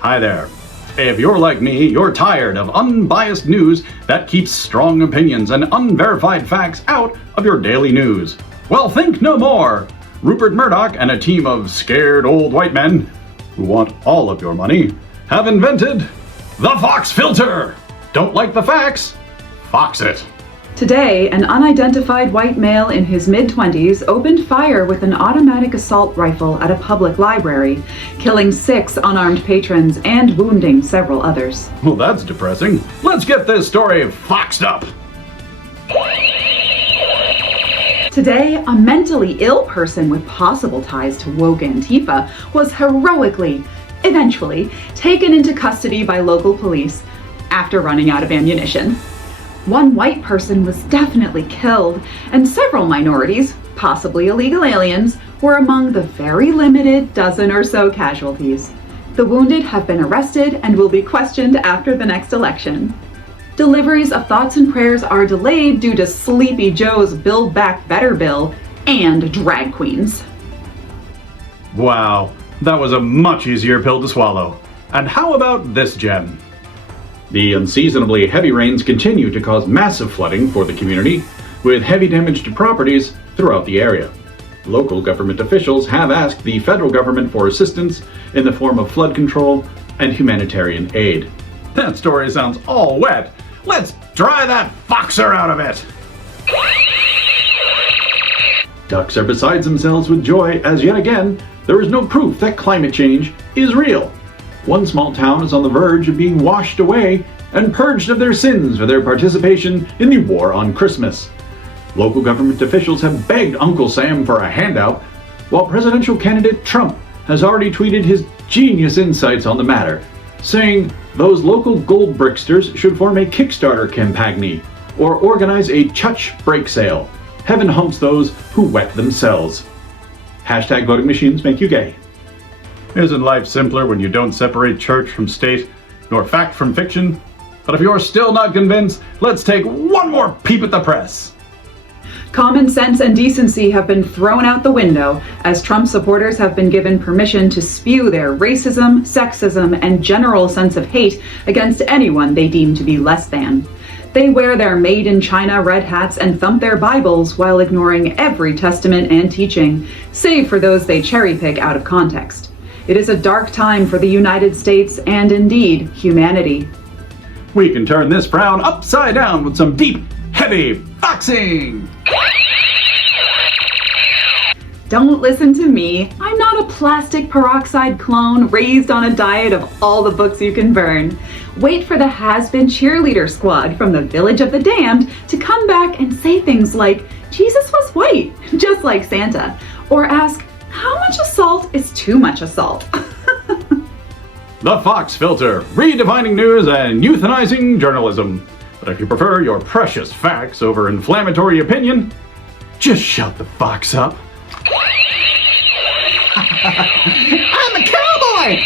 Hi there. If you're like me, you're tired of unbiased news that keeps strong opinions and unverified facts out of your daily news. Well, think no more. Rupert Murdoch and a team of scared old white men who want all of your money have invented the Faux Filter. Don't like the facts? Fox it. Today, an unidentified white male in his mid-20s opened fire with an automatic assault rifle at a public library, killing 6 unarmed patrons and wounding several others. Well, that's depressing. Let's get this story foxed up. Today, a mentally ill person with possible ties to woke Antifa was eventually taken into custody by local police after running out of ammunition. One white person was definitely killed, and several minorities, possibly illegal aliens, were among the very limited dozen or so casualties. The wounded have been arrested and will be questioned after the next election. Deliveries of thoughts and prayers are delayed due to Sleepy Joe's Build Back Better bill and drag queens. Wow, that was a much easier pill to swallow. And how about this gem? The unseasonably heavy rains continue to cause massive flooding for the community, with heavy damage to properties throughout the area. Local government officials have asked the federal government for assistance in the form of flood control and humanitarian aid. That story sounds all wet. Let's dry that foxer out of it! Ducks are beside themselves with joy as yet again, there is no proof that climate change is real. One small town is on the verge of being washed away and purged of their sins for their participation in the war on Christmas. Local government officials have begged Uncle Sam for a handout, while presidential candidate Trump has already tweeted his genius insights on the matter, saying those local gold bricksters should form a Kickstarter campaign or organize a chutch break sale. Heaven humps those who wet themselves. Hashtag voting machines make you gay. Isn't life simpler when you don't separate church from state, nor fact from fiction? But if you're still not convinced, let's take one more peep at the press. Common sense and decency have been thrown out the window as Trump supporters have been given permission to spew their racism, sexism, and general sense of hate against anyone they deem to be less than. They wear their Made in China red hats and thump their Bibles while ignoring every testament and teaching, save for those they cherry-pick out of context. It is a dark time for the United States and indeed humanity. We can turn this frown upside down with some deep, heavy boxing! Don't listen to me. I'm not a plastic peroxide clone raised on a diet of all the books you can burn. Wait for the has-been cheerleader squad from the Village of the Damned to come back and say things like, Jesus was white, just like Santa. Or ask, how much assault is too much assault? The Faux Filter, redefining news and euthanizing journalism. But if you prefer your precious facts over inflammatory opinion, just shut the fox up. I'm a cowboy!